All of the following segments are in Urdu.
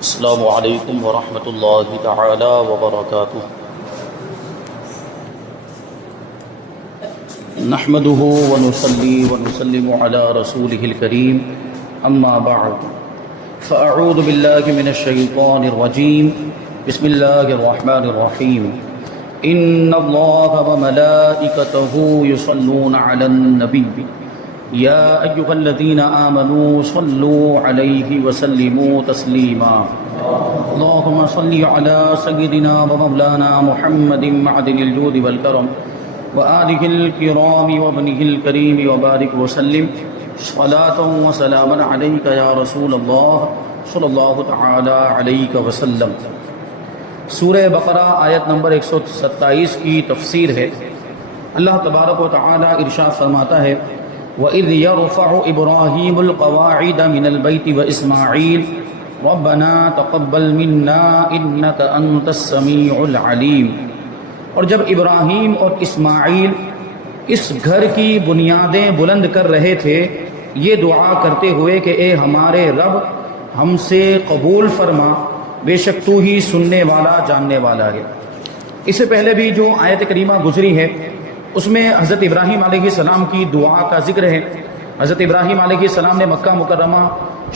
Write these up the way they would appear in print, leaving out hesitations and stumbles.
السلام علیکم ورحمۃ اللہ تعالی وبرکاتہ۔ نحمده ونصلي ونسلم على رسوله الكريم اما بعد فاعوذ باللہ من الشیطان الرجیم بسم اللہ الرحمن الرحیم ان اللہ وملائکته يصلون علی النبی یا ایھا الذین آمنوا صلوا علیہ وسلموا تسلیما اللهم صل على سيدنا ومولانا محمد معدن الجود والكرم وآلہ الكرام وابنہ الكریم وبارک وسلم صلاة وسلاما علیک یا رسول اللہ صلی اللہ تعالی علیہ وسلم۔ سورہ بقرہ آیت نمبر 127 کی تفسیر ہے۔ اللہ تبارک و تعالی ارشاد فرماتا ہے وَإِذْ يَرْفَعُ إِبْرَاهِيمُ الْقَوَاعِدَ مِنَ الْبَيْتِ وَإِسْمَاعِيلُ رَبَّنَا تَقَبَّلْ مِنَّا إِنَّكَ أَنْتَ السَّمِيعُ الْعَلِيمُ۔ اور جب ابراہیم اور اسماعیل اس گھر کی بنیادیں بلند کر رہے تھے یہ دعا کرتے ہوئے کہ اے ہمارے رب ہم سے قبول فرما، بے شک تو ہی سننے والا جاننے والا ہے۔ اس سے پہلے بھی جو آیت کریمہ گزری ہے اس میں حضرت ابراہیم علیہ السلام کی دعا کا ذکر ہے۔ حضرت ابراہیم علیہ السلام نے مکہ مکرمہ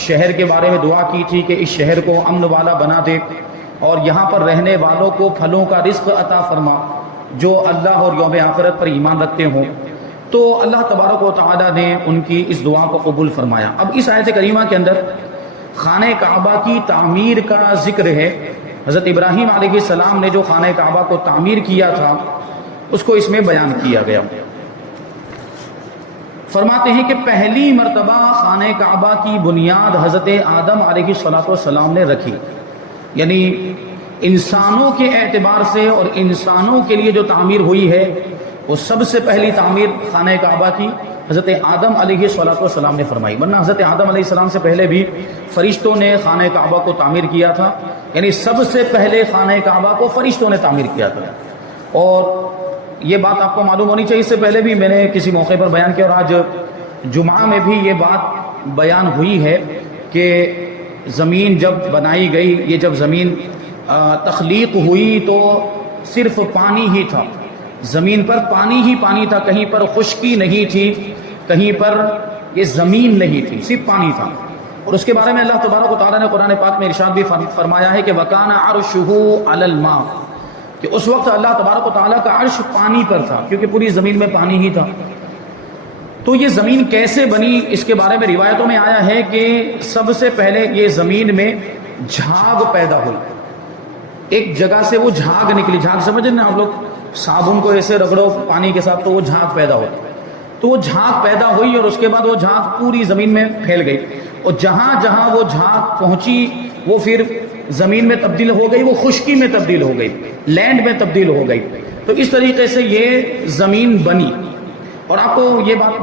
شہر کے بارے میں دعا کی تھی کہ اس شہر کو امن والا بنا دے اور یہاں پر رہنے والوں کو پھلوں کا رزق عطا فرما جو اللہ اور یوم آخرت پر ایمان رکھتے ہوں۔ تو اللہ تبارک و تعالی نے ان کی اس دعا کو قبول فرمایا۔ اب اس آیت کریمہ کے اندر خانہ کعبہ کی تعمیر کا ذکر ہے۔ حضرت ابراہیم علیہ السلام نے جو خانہ کعبہ کو تعمیر کیا تھا اس کو اس میں بیان کیا گیا۔ فرماتے ہیں کہ پہلی مرتبہ خانہ کعبہ کی بنیاد حضرت آدم علیہ السلام نے رکھی، یعنی انسانوں کے اعتبار سے اور انسانوں کے لیے جو تعمیر ہوئی ہے وہ سب سے پہلی تعمیر خانہ کعبہ کی حضرت آدم علیہ السلام نے فرمائی، ورنہ حضرت آدم علیہ السلام سے پہلے بھی فرشتوں نے خانہ کعبہ کو تعمیر کیا تھا، یعنی سب سے پہلے خانہ کعبہ کو فرشتوں نے تعمیر کیا تھا۔ اور یہ بات آپ کو معلوم ہونی چاہیے، اس سے پہلے بھی میں نے کسی موقع پر بیان کیا اور آج جمعہ میں بھی یہ بات بیان ہوئی ہے کہ زمین جب بنائی گئی، یہ جب زمین تخلیق ہوئی تو صرف پانی ہی تھا، زمین پر پانی ہی پانی تھا، کہیں پر خشکی نہیں تھی، کہیں پر یہ زمین نہیں تھی، صرف پانی تھا۔ اور اس کے بارے میں اللہ تبارک و تعالیٰ نے قرآن پاک میں ارشاد بھی فرمایا ہے کہ وَكَانَ عَرْشُهُ عَلَى الْمَاءِ، کہ اس وقت اللہ تبارک و تعالیٰ کا عرش پانی پر تھا کیونکہ پوری زمین میں پانی ہی تھا۔ تو یہ زمین کیسے بنی اس کے بارے میں روایتوں میں آیا ہے کہ سب سے پہلے یہ زمین میں جھاگ پیدا ہوئی، ایک جگہ سے وہ جھاگ نکلی، جھاگ سمجھیں نا آپ لوگ، صابن کو ایسے رگڑو پانی کے ساتھ تو وہ جھاگ پیدا ہوئی، تو وہ جھاگ پیدا ہوئی اور اس کے بعد وہ جھاگ پوری زمین میں پھیل گئی اور جہاں جہاں وہ جھاگ پہنچی وہ پھر زمین میں تبدیل ہو گئی، وہ خشکی میں تبدیل ہو گئی، لینڈ میں تبدیل ہو گئی۔ تو اس طریقے سے یہ زمین بنی۔ اور آپ کو یہ بات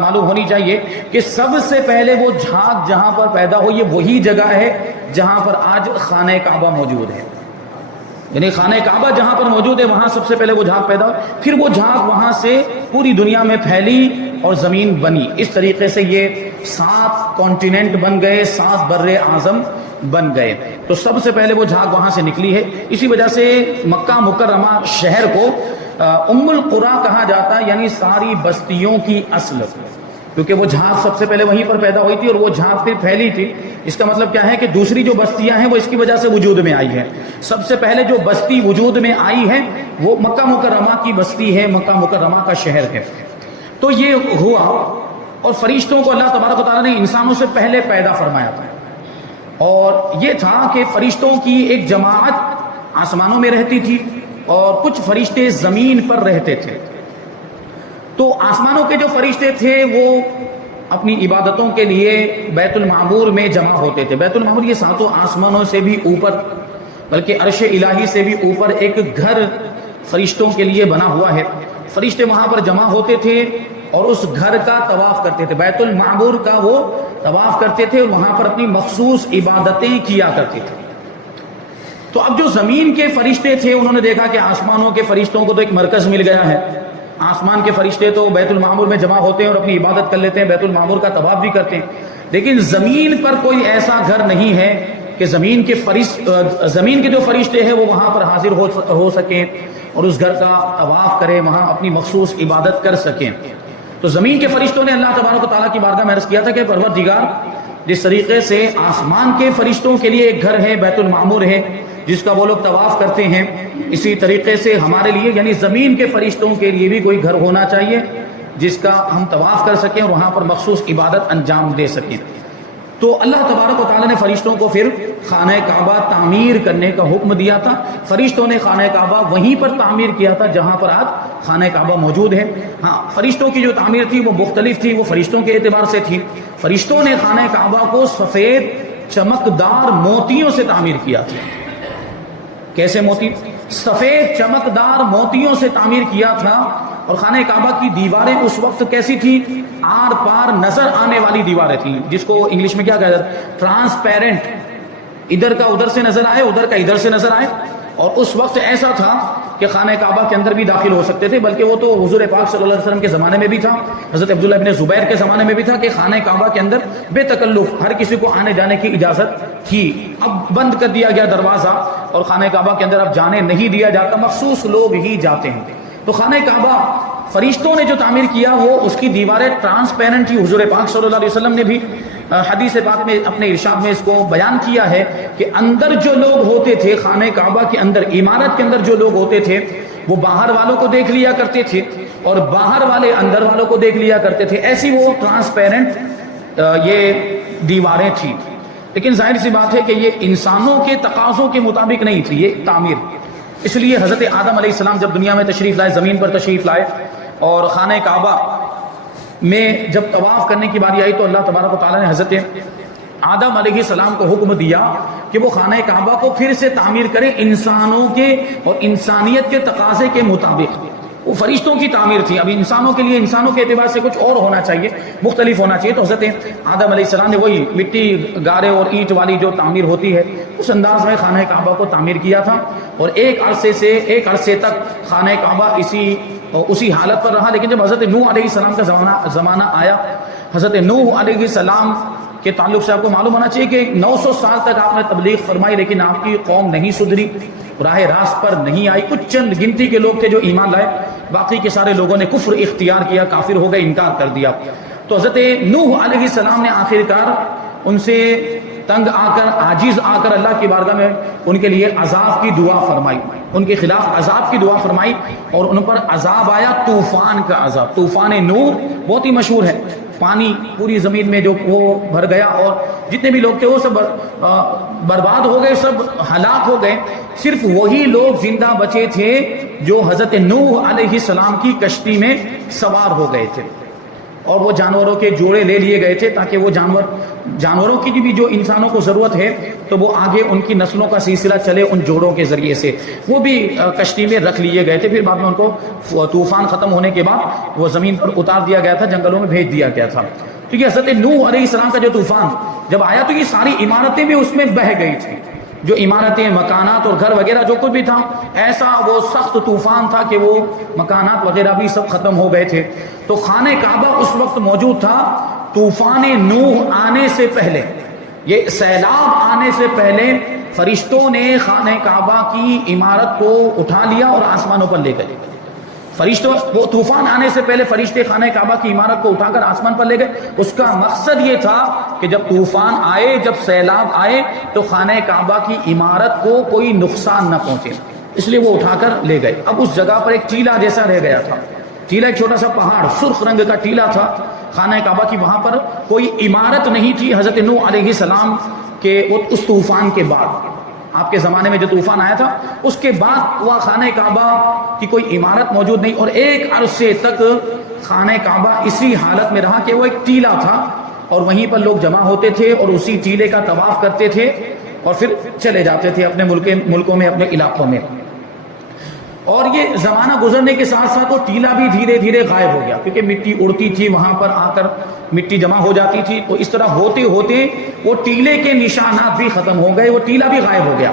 معلوم ہونی چاہیے کہ سب سے پہلے وہ جھاگ جہاں پر پیدا ہوئی وہی جگہ ہے جہاں پر آج خانہ کعبہ موجود ہے، یعنی خانہ کعبہ جہاں پر موجود ہے وہاں سب سے پہلے وہ جھاگ پیدا ہوئی، پھر وہ جھاگ وہاں سے پوری دنیا میں پھیلی اور زمین بنی۔ اس طریقے سے یہ 7 کانٹیننٹ بن گئے، 7 بر اعظم بن گئے۔ تو سب سے پہلے وہ جھاگ وہاں سے نکلی ہے، اسی وجہ سے مکہ مکرمہ شہر کو ام القریٰ کہا جاتا ہے، یعنی ساری بستیوں کی اصل، کیونکہ وہ جھاگ سب سے پہلے وہیں پر پیدا ہوئی تھی اور وہ جھاگ پھر پھیلی تھی۔ اس کا مطلب کیا ہے کہ دوسری جو بستیاں ہیں وہ اس کی وجہ سے وجود میں آئی ہیں۔ سب سے پہلے جو بستی وجود میں آئی ہے وہ مکہ مکرمہ کی بستی ہے، مکہ مکرمہ کا شہر ہے۔ تو یہ ہوا اور فرشتوں کو اللہ تبارک و تعالیٰ نے انسانوں سے پہلے پیدا فرمایا تھا، اور یہ تھا کہ فرشتوں کی ایک جماعت آسمانوں میں رہتی تھی اور کچھ فرشتے زمین پر رہتے تھے۔ تو آسمانوں کے جو فرشتے تھے وہ اپنی عبادتوں کے لیے بیت المعمور میں جمع ہوتے تھے۔ بیت المعمور یہ 7 آسمانوں سے بھی اوپر، بلکہ عرش الہی سے بھی اوپر ایک گھر فرشتوں کے لیے بنا ہوا ہے۔ فرشتے وہاں پر جمع ہوتے تھے اور اس گھر کا طواف کرتے تھے، بیت المعمور کا وہ طواف کرتے تھے اور وہاں پر اپنی مخصوص عبادتیں کیا کرتے تھے۔ تو اب جو زمین کے فرشتے تھے انہوں نے دیکھا کہ آسمانوں کے فرشتوں کو تو ایک مرکز مل گیا ہے، آسمان کے فرشتے تو بیت المعمور میں جمع ہوتے ہیں اور اپنی عبادت کر لیتے ہیں، بیت المعمور کا طواف بھی کرتے ہیں، لیکن زمین پر کوئی ایسا گھر نہیں ہے کہ زمین کے جو فرشتے ہیں وہ وہاں پر حاضر ہو سکیں اور اس گھر کا طواف کریں، وہاں اپنی مخصوص عبادت کر سکیں۔ تو زمین کے فرشتوں نے اللہ تبارک و تعالیٰ کی بارگاہ میں عرض کیا تھا کہ پروردگار، جس طریقے سے آسمان کے فرشتوں کے لیے ایک گھر ہے، بیت المعمور ہے، جس کا وہ لوگ طواف کرتے ہیں، اسی طریقے سے ہمارے لیے یعنی زمین کے فرشتوں کے لیے بھی کوئی گھر ہونا چاہیے جس کا ہم طواف کر سکیں اور وہاں پر مخصوص عبادت انجام دے سکیں۔ تو اللہ تبارک و تعالیٰ نے فرشتوں کو پھر خانہ کعبہ تعمیر کرنے کا حکم دیا تھا۔ فرشتوں نے خانہ کعبہ وہیں پر تعمیر کیا تھا جہاں پر آج خانہ کعبہ موجود ہے۔ ہاں، فرشتوں کی جو تعمیر تھی وہ مختلف تھی، وہ فرشتوں کے اعتبار سے تھی۔ فرشتوں نے خانہ کعبہ کو سفید چمکدار موتیوں سے تعمیر کیا تھا۔ کیسے موتی؟ سفید چمکدار موتیوں سے تعمیر کیا تھا۔ اور خانہ کعبہ کی دیواریں اس وقت کیسی تھی؟ آر پار نظر آنے والی دیواریں تھیں، جس کو انگلش میں کیا کہا جاتا ہے؟ ٹرانسپیرنٹ، ادھر کا ادھر سے نظر آئے، ادھر کا ادھر سے نظر آئے۔ اور اس وقت ایسا تھا کہ خانہ کعبہ کے اندر بھی داخل ہو سکتے تھے، بلکہ وہ تو حضور پاک صلی اللہ علیہ وسلم کے زمانے میں بھی تھا، حضرت عبداللہ ابن زبیر کے زمانے میں بھی تھا کہ خانہ کعبہ کے اندر بے تکلف ہر کسی کو آنے جانے کی اجازت تھی۔ اب بند کر دیا گیا دروازہ اور خانہ کعبہ کے اندر اب جانے نہیں دیا جاتا، مخصوص لوگ ہی جاتے ہیں۔ تو خانہ کعبہ فرشتوں نے جو تعمیر کیا وہ اس کی دیواریں ٹرانسپیرنٹ تھی۔ حضور پاک صلی اللہ علیہ وسلم نے بھی حدیث پاک میں اپنے ارشاد میں اس کو بیان کیا ہے کہ اندر جو لوگ ہوتے تھے، خانہ کعبہ کے اندر، عمارت کے اندر جو لوگ ہوتے تھے وہ باہر والوں کو دیکھ لیا کرتے تھے اور باہر والے اندر والوں کو دیکھ لیا کرتے تھے۔ ایسی وہ ٹرانسپیرنٹ یہ دیواریں تھیں۔ لیکن ظاہر سی بات ہے کہ یہ انسانوں کے تقاضوں کے مطابق نہیں تھی یہ تعمیر۔ اس لیے حضرت آدم علیہ السلام جب دنیا میں تشریف لائے، زمین پر تشریف لائے، اور خانہ کعبہ میں جب طواف کرنے کی باری آئی تو اللہ تبارک و تعالیٰ نے حضرت آدم علیہ السلام کو حکم دیا کہ وہ خانہ کعبہ کو پھر سے تعمیر کریں انسانوں کے اور انسانیت کے تقاضے کے مطابق۔ وہ فرشتوں کی تعمیر تھی، اب انسانوں کے لیے انسانوں کے اعتبار سے کچھ اور ہونا چاہیے، مختلف ہونا چاہیے۔ تو حضرت آدم علیہ السلام نے وہی مٹی گارے اور اینٹ والی جو تعمیر ہوتی ہے اس انداز میں خانہ کعبہ کو تعمیر کیا تھا، اور ایک عرصے تک خانہ کعبہ اسی حالت پر رہا۔ لیکن جب حضرت نوح علیہ السلام کا زمانہ آیا، حضرت نوح علیہ السلام کے تعلق سے آپ کو معلوم ہونا چاہیے کہ 900 سال تک آپ نے تبلیغ فرمائی، لیکن آپ کی قوم نہیں سدھری، راہ راست پر نہیں آئی۔ کچھ چند گنتی کے لوگ تھے جو ایمان لائے، باقی کے سارے لوگوں نے کفر اختیار کیا، کافر ہو گئے، انکار کر دیا۔ تو حضرت نوح علیہ السلام نے آخرکار ان سے تنگ آ کر، عاجز آ کر اللہ کی بارگاہ میں ان کے لیے عذاب کی دعا فرمائی، ان کے خلاف عذاب کی دعا فرمائی، اور ان پر عذاب آیا، طوفان کا عذاب۔ طوفان نوح بہت ہی مشہور ہے، پانی پوری زمین میں جو وہ بھر گیا اور جتنے بھی لوگ تھے وہ سب برباد ہو گئے، سب ہلاک ہو گئے۔ صرف وہی لوگ زندہ بچے تھے جو حضرت نوح علیہ السلام کی کشتی میں سوار ہو گئے تھے، اور وہ جانوروں کے جوڑے لے لیے گئے تھے تاکہ وہ جانوروں کی بھی جو انسانوں کو ضرورت ہے تو وہ آگے ان کی نسلوں کا سلسلہ چلے ان جوڑوں کے ذریعے سے، وہ بھی کشتی میں رکھ لیے گئے تھے۔ پھر بعد میں ان کو طوفان ختم ہونے کے بعد وہ زمین پر اتار دیا گیا تھا، جنگلوں میں بھیج دیا گیا تھا۔ تو یہ حضرت نوح علیہ السلام کا جو طوفان جب آیا تو یہ ساری عمارتیں بھی اس میں بہہ گئی تھیں، جو عمارتیں، مکانات اور گھر وغیرہ جو کچھ بھی تھا، ایسا وہ سخت طوفان تھا کہ وہ مکانات وغیرہ بھی سب ختم ہو گئے تھے۔ تو خانہ کعبہ اس وقت موجود تھا طوفان نوح آنے سے پہلے، یہ سیلاب آنے سے پہلے فرشتوں نے خانہ کعبہ کی عمارت کو اٹھا لیا اور آسمانوں پر لے گئے۔ فرشتوں، وہ طوفان آنے سے پہلے فرشتے خانہ کعبہ کی عمارت کو اٹھا کر آسمان پر لے گئے۔ اس کا مقصد یہ تھا کہ جب طوفان آئے، جب سیلاب آئے تو خانہ کعبہ کی عمارت کو کوئی نقصان نہ پہنچے، اس لیے وہ اٹھا کر لے گئے۔ اب اس جگہ پر ایک ٹیلا جیسا رہ گیا تھا، ٹیلا ایک چھوٹا سا پہاڑ سرخ رنگ کا ٹیلا تھا خانہ کعبہ کی، وہاں پر کوئی عمارت نہیں تھی۔ حضرت نوح علیہ السلام کے اس طوفان کے بعد، آپ کے زمانے میں جو طوفان آیا تھا اس کے بعد وہ خانہ کعبہ کی کوئی عمارت موجود نہیں، اور ایک عرصے تک خانہ کعبہ اسی حالت میں رہا کہ وہ ایک ٹیلا تھا، اور وہیں پر لوگ جمع ہوتے تھے اور اسی ٹیلے کا طواف کرتے تھے اور پھر چلے جاتے تھے اپنے ملکوں میں، اپنے علاقوں میں۔ اور یہ زمانہ گزرنے کے ساتھ ساتھ وہ ٹیلا بھی دھیرے دھیرے غائب ہو گیا، کیونکہ مٹی اڑتی تھی، وہاں پر آ کر مٹی جمع ہو جاتی تھی، تو اس طرح ہوتے ہوتے وہ ٹیلے کے نشانات بھی ختم ہو گئے، وہ ٹیلا بھی غائب ہو گیا،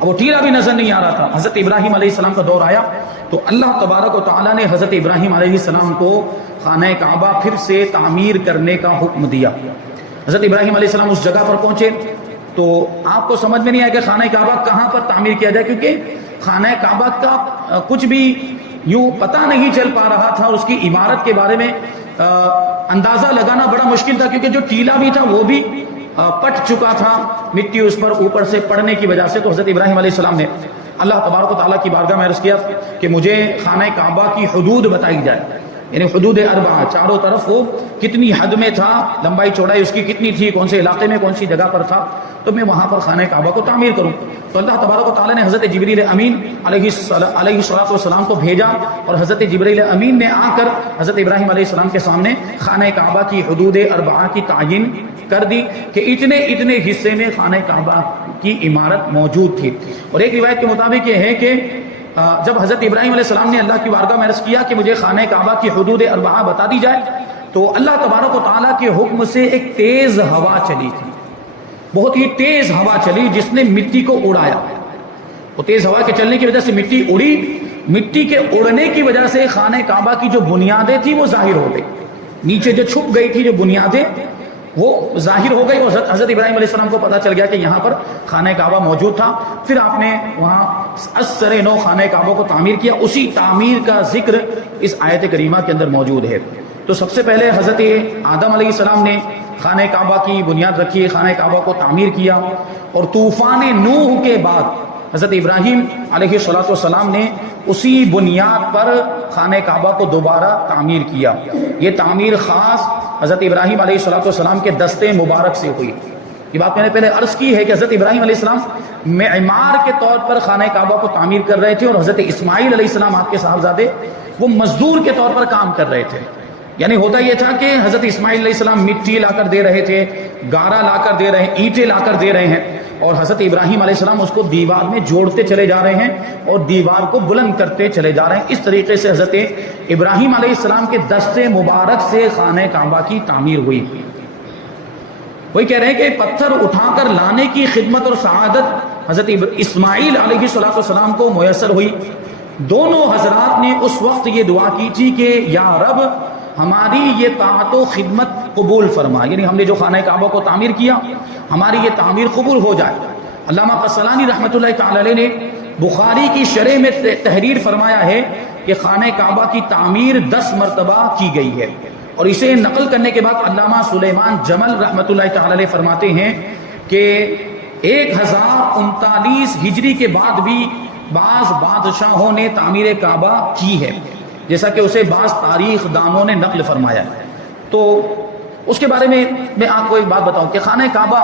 اب وہ ٹیلا بھی نظر نہیں آ رہا تھا۔ حضرت ابراہیم علیہ السلام کا دور آیا تو اللہ تبارک و تعالیٰ نے حضرت ابراہیم علیہ السلام کو خانہ کعبہ پھر سے تعمیر کرنے کا حکم دیا۔ حضرت ابراہیم علیہ السلام اس جگہ پر پہنچے تو آپ کو سمجھ میں نہیں آئے کہ خانہ کعبہ کہاں پر تعمیر کیا جائے، کیونکہ خانہ کعبہ کا کچھ بھی یوں پتہ نہیں چل پا رہا تھا، اور اس کی عمارت کے بارے میں اندازہ لگانا بڑا مشکل تھا، کیونکہ جو ٹیلا بھی تھا وہ بھی پٹ چکا تھا، مٹی اس پر اوپر سے پڑنے کی وجہ سے۔ تو حضرت ابراہیم علیہ السلام نے اللہ تبارک و تعالیٰ کی بارگاہ میں عرض کیا کہ مجھے خانہ کعبہ کی حدود بتائی جائے، یعنی حدود اربعہ، چاروں طرف وہ کتنی حد میں تھا، لمبائی چوڑائی اس کی کتنی تھی، کون سے علاقے میں کون سی جگہ پر تھا، تو میں وہاں پر خانہ کعبہ کو تعمیر کروں۔ تو اللہ تبارک و تعالیٰ نے حضرت جبریل امین علیہ السلام کو بھیجا، اور حضرت جبریل امین نے آ کر حضرت ابراہیم علیہ السلام کے سامنے خانہ کعبہ کی حدود اربعہ کی تعیین کر دی کہ اتنے اتنے حصے میں خانہ کعبہ کی عمارت موجود تھی۔ اور ایک روایت کے مطابق یہ ہے کہ جب حضرت ابراہیم علیہ السلام نے اللہ کی بارگاہ میں عرض کیا کہ مجھے خانہ کعبہ کی حدود اربعہ بتا دی جائے، تو اللہ تبارک و تعالیٰ کے حکم سے ایک تیز ہوا چلی تھی، بہت ہی تیز ہوا چلی جس نے مٹی کو اڑایا۔ وہ تیز ہوا کے چلنے کی وجہ سے مٹی اڑی، مٹی کے اڑنے کی وجہ سے خانہ کعبہ کی جو بنیادیں تھیں وہ ظاہر ہو گئی، نیچے جو چھپ گئی تھی جو بنیادیں وہ ظاہر ہو گئی، اور حضرت ابراہیم علیہ السلام کو پتہ چل گیا کہ یہاں پر خانہ کعبہ موجود تھا۔ پھر آپ نے وہاں ازسر نو خانہ کعبہ کو تعمیر کیا، اسی تعمیر کا ذکر اس آیت کریمہ کے اندر موجود ہے۔ تو سب سے پہلے حضرت آدم علیہ السلام نے خانہ کعبہ کی بنیاد رکھی، خانہ کعبہ کو تعمیر کیا، اور طوفان نوح کے بعد حضرت ابراہیم علیہ السلام نے اسی بنیاد پر خانہ کعبہ کو دوبارہ تعمیر کیا۔ یہ تعمیر خاص حضرت ابراہیم علیہ السلام کے دستے مبارک سے ہوئی۔ یہ بات میں نے پہلے عرض کی ہے کہ حضرت ابراہیم علیہ السلام معمار کے طور پر خانہ کعبہ کو تعمیر کر رہے تھے، اور حضرت اسماعیل علیہ السلام آپ کے صاحبزادے وہ مزدور کے طور پر کام کر رہے تھے۔ یعنی ہوتا یہ تھا کہ حضرت اسماعیل علیہ السلام مٹی لا کر دے رہے تھے، گارا لا کر دے رہے ہیں، اینٹیں لا کر دے رہے ہیں، اور حضرت ابراہیم علیہ السلام اس کو دیوار میں جوڑتے چلے جا رہے ہیں اور دیوار کو بلند کرتے چلے جا رہے ہیں۔ اس طریقے سے حضرت ابراہیم علیہ السلام کے دستے مبارک سے خانہ کعبہ کی تعمیر ہوئی۔ وہی کہہ رہے ہیں کہ پتھر اٹھا کر لانے کی خدمت اور سعادت حضرت اسماعیل علیہ السلام کو میسر ہوئی۔ دونوں حضرات نے اس وقت یہ دعا کی تھی کہ یا رب ہماری یہ طاعت و خدمت قبول فرما، یعنی ہم نے جو خانہ کعبہ کو تعمیر کیا ہماری یہ تعمیر قبول ہو جائے۔ علامہ قسطلانی رحمۃ اللہ تعالی علیہ نے بخاری کی شرح میں تحریر فرمایا ہے کہ خانہ کعبہ کی تعمیر 10 مرتبہ کی گئی ہے، اور اسے نقل کرنے کے بعد علامہ سلیمان جمل رحمۃ اللہ تعالی علیہ فرماتے ہیں کہ 1039 ہجری کے بعد بھی بعض بادشاہوں نے تعمیر کعبہ کی ہے، جیسا کہ اسے بعض تاریخ دانوں نے نقل فرمایا ہے۔ تو اس کے بارے میں آپ کو ایک بات بتاؤں کہ خانہ کعبہ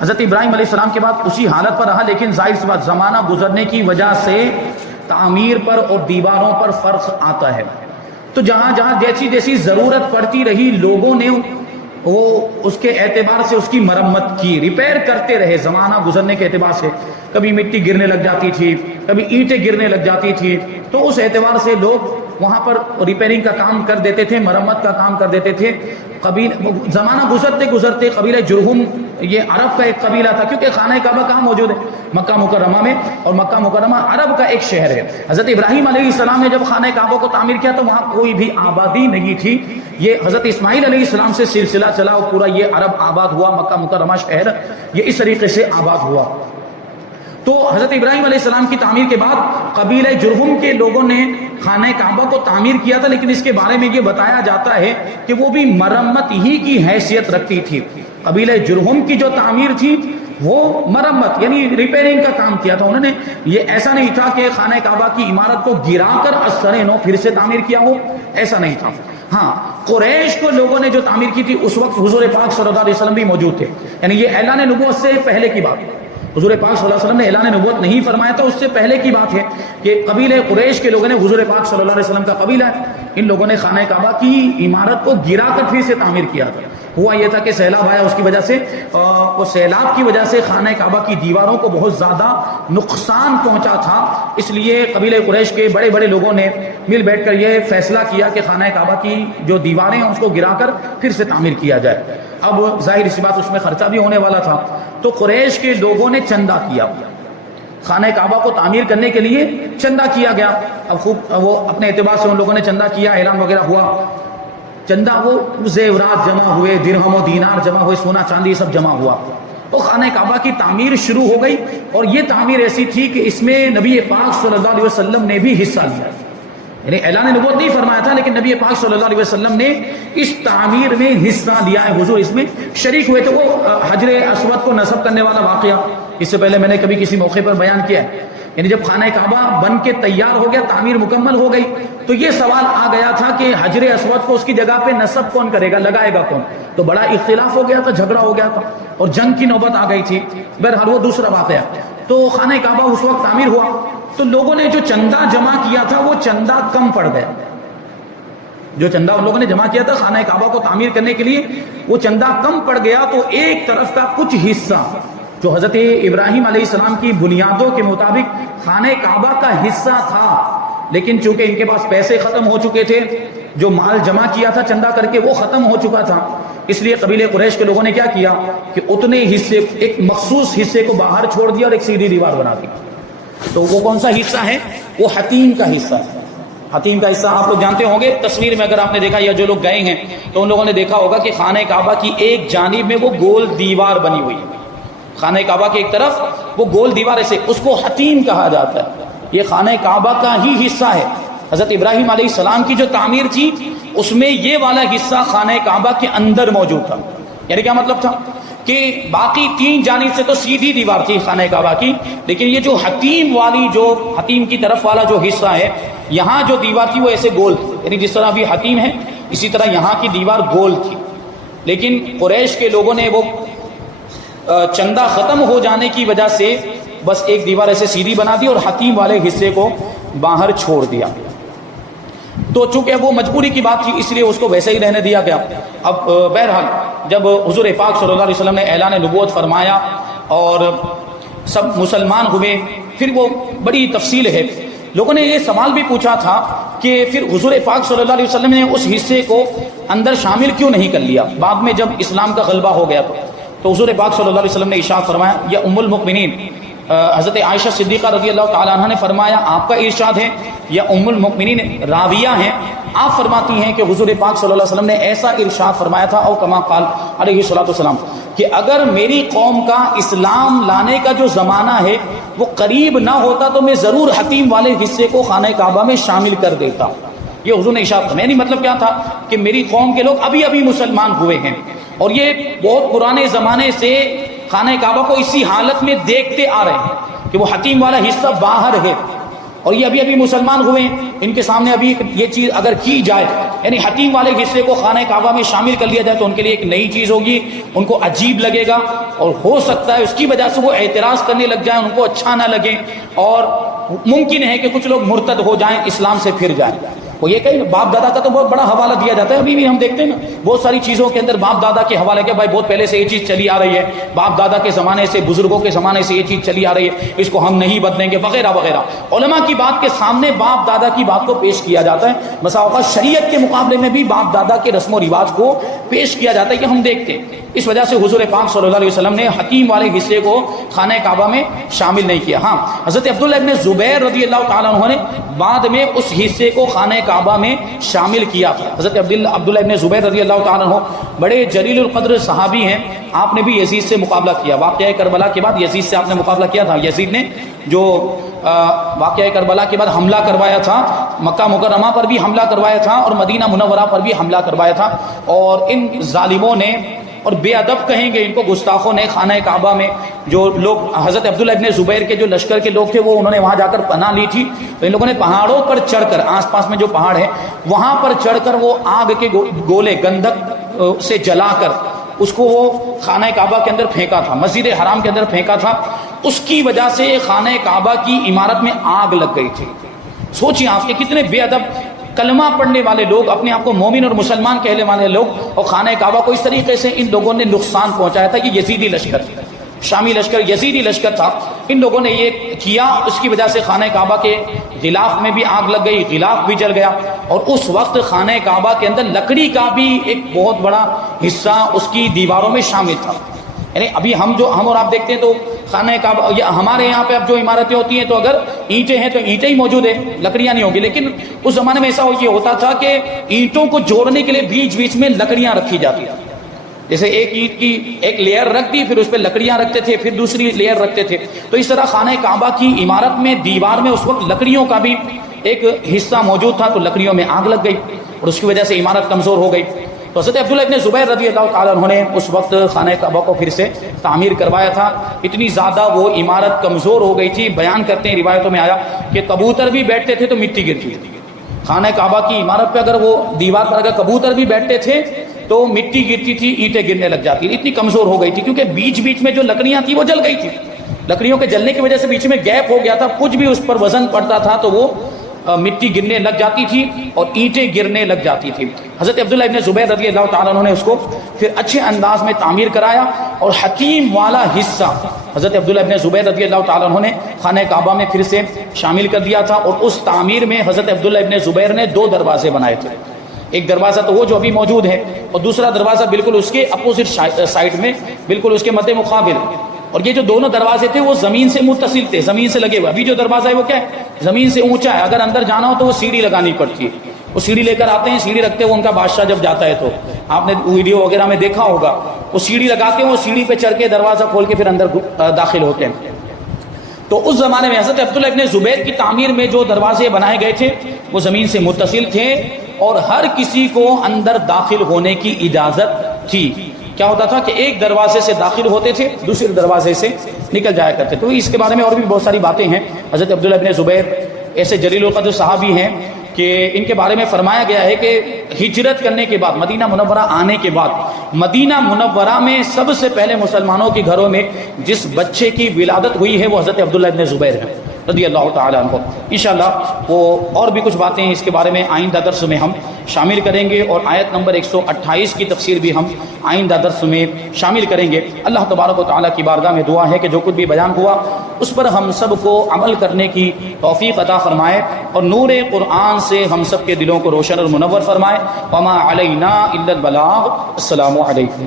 حضرت ابراہیم علیہ السلام کے بعد اسی حالت پر رہا، لیکن ظاہر سی بات زمانہ گزرنے کی وجہ سے تعمیر پر اور دیواروں پر فرق آتا ہے۔ تو جہاں جہاں جیسی جیسی ضرورت پڑتی رہی لوگوں نے وہ اس کے اعتبار سے اس کی مرمت کی، ریپیئر کرتے رہے زمانہ گزرنے کے اعتبار سے۔ کبھی مٹی گرنے لگ جاتی تھی، کبھی اینٹیں گرنے لگ جاتی تھی، تو اس اعتبار سے لوگ وہاں پر ریپیئرنگ کا کام کر دیتے تھے، مرمت کا کام کر دیتے تھے۔ زمانہ گزرتے گزرتے قبیلہ جرہم یہ عرب کا ایک قبیلہ تھا، کیونکہ خانہ کعبہ کہاں موجود ہے؟ مکہ مکرمہ میں، اور مکہ مکرمہ عرب کا ایک شہر ہے۔ حضرت ابراہیم علیہ السلام نے جب خانہ کعبہ کو تعمیر کیا تو وہاں کوئی بھی آبادی نہیں تھی، یہ حضرت اسماعیل علیہ السلام سے سلسلہ چلا اور پورا یہ عرب آباد ہوا، مکہ مکرمہ شہر یہ اس طریقے سے آباد ہوا۔ تو حضرت ابراہیم علیہ السلام کی تعمیر کے بعد قبیلہ جرہم کے لوگوں نے خانہ کعبہ کو تعمیر کیا تھا، لیکن اس کے بارے میں یہ بتایا جاتا ہے کہ وہ بھی مرمت ہی کی حیثیت رکھتی تھی۔ قبیلہ جرہم کی جو تعمیر تھی وہ مرمت یعنی ریپیئرنگ کا کام کیا تھا انہوں نے۔ یہ ایسا نہیں تھا کہ خانہ کعبہ کی عمارت کو گرا کر ازسر نو پھر سے تعمیر کیا ہو، ایسا نہیں تھا۔ ہاں، قریش کو لوگوں نے جو تعمیر کی تھی اس وقت حضور پاک صلی اللہ علیہ وسلم بھی موجود تھے، یعنی یہ اعلان نبوت سے پہلے کی بات ہے۔ حضور پاک صلی اللہ علیہ وسلم نے اعلان نبوت نہیں فرمایا تھا، اس سے پہلے کی بات ہے کہ قبیلہ قریش کے لوگوں نے، حضور پاک صلی اللہ علیہ وسلم کا قبیلہ ہے، ان لوگوں نے خانہ کعبہ کی عمارت کو گرا کر پھر سے تعمیر کیا تھا۔ ہوا یہ تھا کہ سیلاب آیا، اس کی وجہ سے وہ سیلاب کی وجہ سے خانہ کعبہ کی دیواروں کو بہت زیادہ نقصان پہنچا تھا، اس لیے قبیلہ قریش کے بڑے بڑے لوگوں نے مل بیٹھ کر یہ فیصلہ کیا کہ خانہ کعبہ کی جو دیواریں ہیں اس کو گرا کر پھر سے تعمیر کیا جائے۔ اب ظاہر سی بات اس میں خرچہ بھی ہونے والا تھا، تو قریش کے لوگوں نے چندہ کیا، خانہ کعبہ کو تعمیر کرنے کے لیے چندہ کیا گیا۔ اب خوب وہ اپنے اعتبار سے ان لوگوں نے چندہ کیا، اعلان وغیرہ ہوا، چندہ وہ زیورات جمع ہوئے، درہم و دینار جمع ہوئے، سونا چاندی سب جمع ہوا۔ وہ خانہ کعبہ کی تعمیر شروع ہو گئی، اور یہ تعمیر ایسی تھی کہ اس میں نبی پاک صلی اللہ علیہ وسلم نے بھی حصہ لیا، یعنی اعلان نبوت نہیں فرمایا تھا لیکن نبی پاک صلی اللہ علیہ وسلم نے اس تعمیر میں حصہ لیا ہے، حضور اس میں شریک ہوئے تھے۔ وہ حجر اسود کو نصب کرنے والا واقعہ اس سے پہلے میں نے کبھی کسی موقع پر بیان کیا ہے، یعنی جب خانہ کعبہ بن کے تیار ہو گیا، تعمیر مکمل ہو گئی، تو یہ سوال آ گیا تھا کہ حجر اسود کو اس کی جگہ پہ نصب کون کرے گا، لگائے گا کون؟ تو بڑا اختلاف ہو گیا تھا، جھگڑا ہو گیا تھا اور جنگ کی نوبت آ گئی تھی۔ بہرحال وہ دوسرا واقعہ۔ تو خانہ کعبہ اس وقت تعمیر ہوا تو لوگوں نے جو چندہ جمع کیا تھا وہ چندہ کم پڑ گیا، جو چندہ ان لوگوں نے جمع کیا تھا خانہ کعبہ کو تعمیر کرنے کے لیے وہ چندہ کم پڑ گیا، تو ایک طرف کا کچھ حصہ جو حضرت ابراہیم علیہ السلام کی بنیادوں کے مطابق خانہ کعبہ کا حصہ تھا، لیکن چونکہ ان کے پاس پیسے ختم ہو چکے تھے، جو مال جمع کیا تھا چندہ کر کے وہ ختم ہو چکا تھا، اس لیے قبیلہ قریش کے لوگوں نے کیا کیا کہ اتنے حصے، ایک مخصوص حصے کو باہر چھوڑ دیا اور ایک سیدھی دیوار بنا دی۔ تو وہ کون سا حصہ ہے؟ وہ حتیم کا حصہ ہے۔ حتیم کا حصہ آپ لوگ جانتے ہوں گے، تصویر میں اگر آپ نے دیکھا یا جو لوگ گئے ہیں تو ان لوگوں نے دیکھا ہوگا کہ خانہ کعبہ کی ایک جانب میں وہ گول دیوار بنی ہوئی ہے، خانہ کعبہ کی ایک طرف وہ گول دیوار، ایسے اس کو حتیم کہا جاتا ہے، یہ خانہ کعبہ کا ہی حصہ ہے۔ حضرت ابراہیم علیہ السلام کی جو تعمیر تھی اس میں یہ والا حصہ خانہ کعبہ کے اندر موجود تھا، یعنی کیا مطلب تھا کہ باقی تین جانب سے تو سیدھی دیوار تھی خانہ کعبہ کی، لیکن یہ جو حتیم والی، جو حتیم کی طرف والا جو حصہ ہے، یہاں جو دیوار تھی وہ ایسے گول تھی، یعنی جس طرح ابھی حتیم ہے اسی طرح یہاں کی دیوار گول تھی، لیکن قریش کے لوگوں نے وہ چندہ ختم ہو جانے کی وجہ سے بس ایک دیوار ایسے سیدھی بنا دی اور حتیم والے حصے کو باہر چھوڑ دیا۔ تو چونکہ وہ مجبوری کی بات تھی اس لیے اس کو ویسے ہی رہنے دیا گیا۔ اب بہرحال جب حضور پاک صلی اللہ علیہ وسلم نے اعلان نبوت فرمایا اور سب مسلمان ہوئے، پھر وہ بڑی تفصیل ہے، لوگوں نے یہ سوال بھی پوچھا تھا کہ پھر حضور پاک صلی اللہ علیہ وسلم نے اس حصے کو اندر شامل کیوں نہیں کر لیا بعد میں جب اسلام کا غلبہ ہو گیا تو حضور پاک صلی اللہ علیہ وسلم نے ارشاد فرمایا، یا ام المؤمنین حضرت عائشہ صدیقہ رضی اللہ تعالی عنہ نے فرمایا، آپ کا ارشاد ہے یا ام المؤمنین راویہ ہیں، آپ فرماتی ہیں کہ حضور پاک صلی اللہ علیہ وسلم نے ایسا ارشاد فرمایا تھا، او کما قال علیہ الصلوۃ والسلام، کہ اگر میری قوم کا اسلام لانے کا جو زمانہ ہے وہ قریب نہ ہوتا تو میں ضرور حتیم والے حصے کو خانہ کعبہ میں شامل کر دیتا۔ یہ حضور نے ارشاد فرمایا، یعنی مطلب کیا تھا کہ میری قوم کے لوگ ابھی ابھی مسلمان ہوئے ہیں اور یہ بہت پرانے زمانے سے خانہ کعبہ کو اسی حالت میں دیکھتے آ رہے ہیں کہ وہ حتیم والا حصہ باہر ہے اور یہ ابھی ابھی مسلمان ہوئے ہیں، ان کے سامنے ابھی یہ چیز اگر کی جائے، یعنی حتیم والے حصے کو خانہ کعبہ میں شامل کر لیا جائے تو ان کے لیے ایک نئی چیز ہوگی، ان کو عجیب لگے گا اور ہو سکتا ہے اس کی وجہ سے وہ اعتراض کرنے لگ جائیں، ان کو اچھا نہ لگے اور ممکن ہے کہ کچھ لوگ مرتد ہو جائیں، اسلام سے پھر جائیں۔ وہ یہ کہ باپ دادا کا تو بہت بڑا حوالہ دیا جاتا ہے، ابھی بھی ہم دیکھتے ہیں نا بہت ساری چیزوں کے اندر باپ دادا کے حوالے کے، بھائی بہت پہلے سے یہ چیز چلی آ رہی ہے، باپ دادا کے زمانے سے، بزرگوں کے زمانے سے یہ چیز چلی آ رہی ہے، اس کو ہم نہیں بدلیں گے وغیرہ وغیرہ۔ علماء کی بات کے سامنے باپ دادا کی بات کو پیش کیا جاتا ہے، بسا اوقات شریعت کے مقابلے میں بھی باپ دادا کے رسم و رواج کو پیش کیا جاتا ہے کہ ہم دیکھتے ہیں۔ اس وجہ سے حضور پاک صلی اللہ علیہ وسلم نے حتیم والے حصے کو خانہ کعبہ میں شامل نہیں کیا۔ ہاں، حضرت عبداللہ ابن زبیر رضی اللہ تعالیٰ عنہ نے بعد میں اس حصے کو خانہ کعبہ میں شامل کیا تھا۔ حضرت عبداللہ ابن زبیر رضی اللہ تعالیٰ عنہ بڑے جلیل القدر صحابی ہیں، آپ نے بھی یزید سے مقابلہ کیا، واقعہ کربلا کے بعد یزید سے آپ نے مقابلہ کیا تھا۔ یزید نے جو واقعہ کربلا کے بعد حملہ کروایا تھا، مکہ مکرمہ پر بھی حملہ کروایا تھا اور مدینہ منورہ پر بھی حملہ کروایا تھا، اور ان ظالموں نے اور بے ادب کہیں گے ان کو، گستاخوں نے خانہ کعبہ میں جو لوگ حضرت عبداللہ ابن زبیر کے جو لشکر کے لوگ تھے وہ انہوں نے وہاں جا کر پناہ لی تھی، تو ان لوگوں نے پہاڑوں پر چڑھ کر، آس پاس میں جو پہاڑ ہے وہاں پر چڑھ کر وہ آگ کے گولے گندھک سے جلا کر اس کو وہ خانہ کعبہ کے اندر پھینکا تھا، مسجد حرام کے اندر پھینکا تھا، اس کی وجہ سے خانہ کعبہ کی عمارت میں آگ لگ گئی تھی۔ سوچیں آپ کہ کتنے بے ادب کلمہ پڑھنے والے لوگ، اپنے آپ کو مومن اور مسلمان کہنے والے لوگ، اور خانہ کعبہ کو اس طریقے سے ان لوگوں نے نقصان پہنچایا تھا کہ یزیدی لشکر، شامی لشکر، یزیدی لشکر تھا، ان لوگوں نے یہ کیا، اس کی وجہ سے خانہ کعبہ کے غلاف میں بھی آگ لگ گئی، غلاف بھی جل گیا، اور اس وقت خانہ کعبہ کے اندر لکڑی کا بھی ایک بہت بڑا حصہ اس کی دیواروں میں شامل تھا۔ یعنی ابھی ہم اور آپ دیکھتے ہیں تو خانہ کعبہ، ہمارے یہاں پہ اب جو عمارتیں ہوتی ہیں تو اگر اینٹیں ہیں تو اینٹیں ہی موجود ہیں، لکڑیاں نہیں ہوگی، لیکن اس زمانے میں ایسا یہ ہوتا تھا کہ اینٹوں کو جوڑنے کے لیے بیچ بیچ میں لکڑیاں رکھی جاتی تھیں، جیسے ایک اینٹ کی ایک لیئر رکھ دی، پھر اس پہ لکڑیاں رکھتے تھے، پھر دوسری لیئر رکھتے تھے. تو اس طرح خانہ کعبہ کی عمارت میں دیوار میں اس وقت لکڑیوں کا بھی ایک حصہ موجود تھا، تو لکڑیوں میں آگ لگ گئی اور اس کی وجہ سے عمارت کمزور ہو گئی. تو حضرت عبداللہ ابن زبیر رضی اللہ تعالیٰ عنہ نے اس وقت خانہ کعبہ کو پھر سے تعمیر کروایا تھا. اتنی زیادہ وہ عمارت کمزور ہو گئی تھی، بیان کرتے ہیں روایتوں میں آیا کہ کبوتر بھی بیٹھتے تھے تو مٹی گرتی تھی. خانہ کعبہ کی عمارت پہ اگر وہ دیوار پر اگر کبوتر بھی بیٹھتے تھے تو مٹی گرتی تھی، اینٹیں گرنے لگ جاتی تھی، اتنی کمزور ہو گئی تھی. کیونکہ بیچ بیچ میں جو لکڑیاں تھیں وہ جل گئی تھی، لکڑیوں کے جلنے کی وجہ سے بیچ میں گیپ ہو گیا تھا، کچھ بھی اس پر وزن پڑتا تھا تو وہ مٹی گرنے لگ جاتی تھی اور اینٹیں گرنے لگ جاتی تھی. حضرت عبداللہ ابن زبیر رضی اللہ تعالیٰ عنہ نے اس کو پھر اچھے انداز میں تعمیر کرایا اور حتیم والا حصہ حضرت عبداللہ ابن زبیر رضی اللہ تعالیٰ عنہ نے خانہ کعبہ میں پھر سے شامل کر دیا تھا. اور اس تعمیر میں حضرت عبداللہ ابن زبیر نے 2 دروازے بنائے تھے. ایک دروازہ تو وہ جو ابھی موجود ہے اور دوسرا دروازہ بالکل اس کے اپوزٹ سائڈ میں، بالکل اس کے مد مقابل. اور یہ جو دونوں دروازے تھے وہ زمین سے متصل تھے، زمین سے لگے ہوئے. ابھی جو دروازہ ہے وہ کیا ہے؟ زمین سے اونچا ہے. اگر اندر جانا ہو تو وہ سیڑھی لگانی پڑتی ہے. وہ سیڑھی لے کر آتے ہیں، سیڑھی رکھتے ہیں. ان کا بادشاہ جب جاتا ہے تو آپ نے ویڈیو وغیرہ میں دیکھا ہوگا، وہ سیڑھی لگاتے ہیں، وہ سیڑھی پہ چڑھ کے دروازہ کھول کے پھر اندر داخل ہوتے ہیں. تو اس زمانے میں حضرت عبداللہ ابن زبیر کی تعمیر میں جو دروازے بنائے گئے تھے وہ زمین سے متصل تھے اور ہر کسی کو اندر داخل ہونے کی اجازت تھی. کیا ہوتا تھا کہ ایک دروازے سے داخل ہوتے تھے، دوسرے دروازے سے نکل جایا کرتے. تو اس کے بارے میں اور بھی بہت ساری باتیں ہیں. حضرت عبداللہ ابن زبیر ایسے جلیل القدر صحابی ہیں کہ ان کے بارے میں فرمایا گیا ہے کہ ہجرت کرنے کے بعد، مدینہ منورہ آنے کے بعد، مدینہ منورہ میں سب سے پہلے مسلمانوں کے گھروں میں جس بچے کی ولادت ہوئی ہے وہ حضرت عبداللہ ابن زبیر ہے رضی اللہ تعالیٰ عنہ. انشاءاللہ وہ اور بھی کچھ باتیں اس کے بارے میں آئندہ درس میں ہم شامل کریں گے اور آیت نمبر 128 کی تفسیر بھی ہم آئندہ درس میں شامل کریں گے. اللہ تبارک و تعالیٰ کی بارگاہ میں دعا ہے کہ جو کچھ بھی بیان ہوا اس پر ہم سب کو عمل کرنے کی توفیق عطا فرمائے اور نور قرآن سے ہم سب کے دلوں کو روشن اور منور فرمائے. وما علینا الا البلاغ. السلام علیکم.